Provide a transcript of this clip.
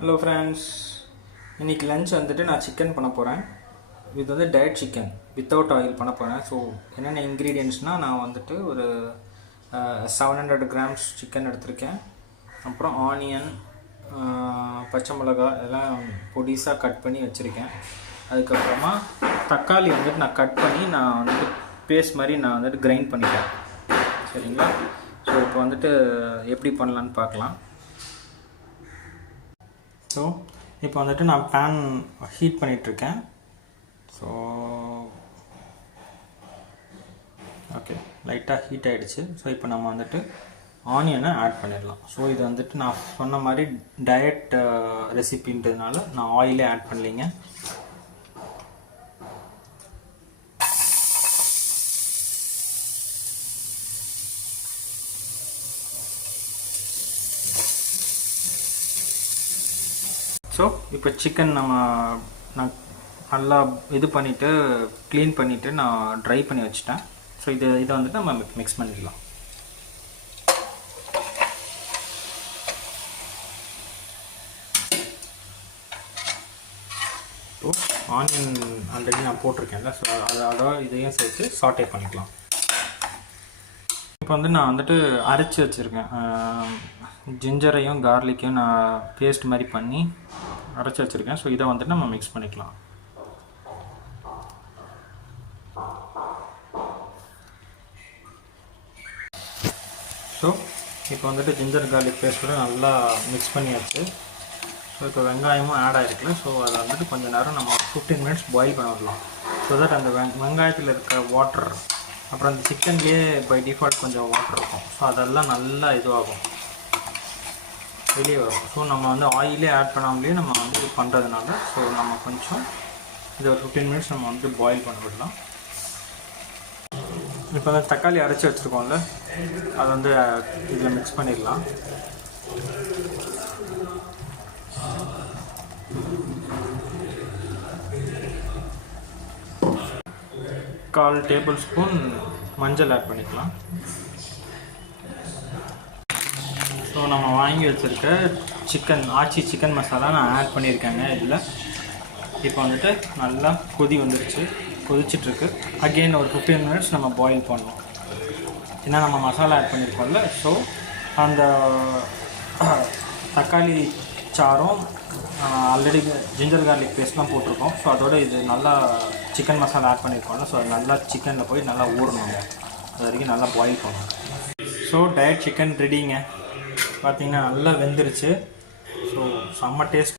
Hello friends, இன்றைக்கி lunch வந்துட்டு நான் சிக்கன் பண்ண போகிறேன். இது வந்து டயட் சிக்கன் வித்தவுட் ஆயில் பண்ண போகிறேன். ஸோ என்னென்ன இன்க்ரீடியன்ட்ஸ்னால், நான் வந்துட்டு ஒரு 700 கிராம்ஸ் சிக்கன் எடுத்திருக்கேன். அப்புறம் ஆனியன், பச்சை மிளகா எல்லாம் பொடிசாக கட் பண்ணி வச்சுருக்கேன். அதுக்கப்புறமா தக்காளி வந்துட்டு நான் கட் பண்ணி நான் வந்துட்டு பேஸ்ட் மாதிரி நான் வந்துட்டு கிரைண்ட் பண்ணிட்டேன். சரிங்களா? ஸோ இப்போ வந்துட்டு எப்படி பண்ணலான்னு பார்க்கலாம். ஸோ இப்போ வந்துட்டு நான் பேன் ஹீட் பண்ணிகிட்ருக்கேன். ஸோ ஓகே, லைட்டாக ஹீட் ஆகிடுச்சு. ஸோ இப்போ நம்ம வந்துட்டு ஆனியனை ஆட் பண்ணிடலாம். ஸோ இது வந்துட்டு நான் சொன்ன மாதிரி டயட் ரெசிபின்றதுனால நான் ஆயிலே ஆட் பண்ணலைங்க. ஸோ இப்போ சிக்கன் நான் நல்லா இது பண்ணிவிட்டு க்ளீன் பண்ணிவிட்டு நான் ட்ரை பண்ணி வச்சுட்டேன். ஸோ இதை வந்துட்டு நம்ம மிக்ஸ் பண்ணிடலாம். இப்போது ஆனியன் ஆல்ரெடி நான் போட்டிருக்கேன்ல, ஸோ அதோட இதையும் சேர்த்து சாட்டே பண்ணிக்கலாம். இப்போ வந்து நான் வந்துட்டு அரைச்சி வச்சுருக்கேன். ஜிஞ்சரையும் கார்லிக்கையும் நான் பேஸ்ட் மாதிரி பண்ணி அரைச்சி வச்சுருக்கேன். ஸோ இதை வந்துட்டு நம்ம மிக்ஸ் பண்ணிக்கலாம். ஸோ இப்போ வந்துட்டு ஜிஞ்சர் கார்லிக் பேஸ்ட்டோட நல்லா மிக்ஸ் பண்ணியாச்சு. ஸோ இப்போ வெங்காயமும் ஆட் ஆகிருக்குல்ல, ஸோ அதை வந்துட்டு கொஞ்சம் நேரம் நம்ம 15 மினிட்ஸ் பாயில் பண்ண விடலாம். ஸோ தட் அந்த வெங்காயத்தில் இருக்க வாட்டர், அப்புறம் அந்த சிக்கன்லேயே பை டிஃபால்ட் கொஞ்சம் வாட்டர் இருக்கும். ஸோ அதெல்லாம் நல்லா இதுவாகும், வெளியே வரும். ஸோ நம்ம வந்து ஆயிலே ஆட் பண்ணாமலே நம்ம வந்து இது பண்ணுறதுனால ஸோ நம்ம கொஞ்சம் இது ஒரு 15 மினிட்ஸ் நம்ம வந்து பாயில் பண்ண விடலாம். இப்போ வந்து தக்காளி அரைச்சி வச்சுருக்கோம்ல, அதை வந்து இதில் மிக்ஸ் பண்ணிடலாம். கால் டேபிள் ஸ்பூன் மஞ்சள் ஆட் பண்ணிக்கலாம். ஸோ நம்ம வாங்கி வச்சுருக்க ஆச்சி சிக்கன் மசாலா நான் ஆட் பண்ணியிருக்கேங்க இதில். இப்போ வந்துட்டு நல்லா கொதி வந்துருச்சு, கொதிச்சிட்ருக்கு. அகெயின் ஒரு 15 மினிட்ஸ் நம்ம பாயில் பண்ணணும். ஏன்னா நம்ம மசாலா ஆட் பண்ணியிருக்கோம்ல, ஸோ அந்த தக்காளி சாரும் ஆல்ரெடி ஜிஞ்சர் கார்லிக் பேஸ்ட்லாம் போட்டிருக்கோம். ஸோ அதோட இது நல்லா சிக்கன் மசாலா ஆட் பண்ணியிருக்கோம்ல, ஸோ அது நல்லா சிக்கனில் போய் நல்லா ஊறணுங்க. அது வரைக்கும் நல்லா பாயில் பண்ணணும். ஸோ டயட் சிக்கன் ரெடிங்க. பார்த்தீங்கன்னா நல்லா வெந்துருச்சு. ஸோ செம்ம டேஸ்ட்.